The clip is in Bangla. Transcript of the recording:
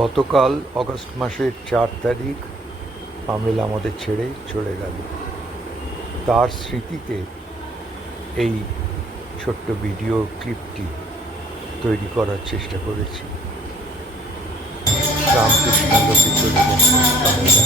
গতকাল অগস্ট মাসের 4 তারিখ পামেলা আমাদের ছেড়ে চলে গেল। তার স্মৃতিতে এই ছোট্ট ভিডিও ক্লিপটি তৈরি করার চেষ্টা করেছি। রামকৃষ্ণ লোকে চলে গেছে পামেলা।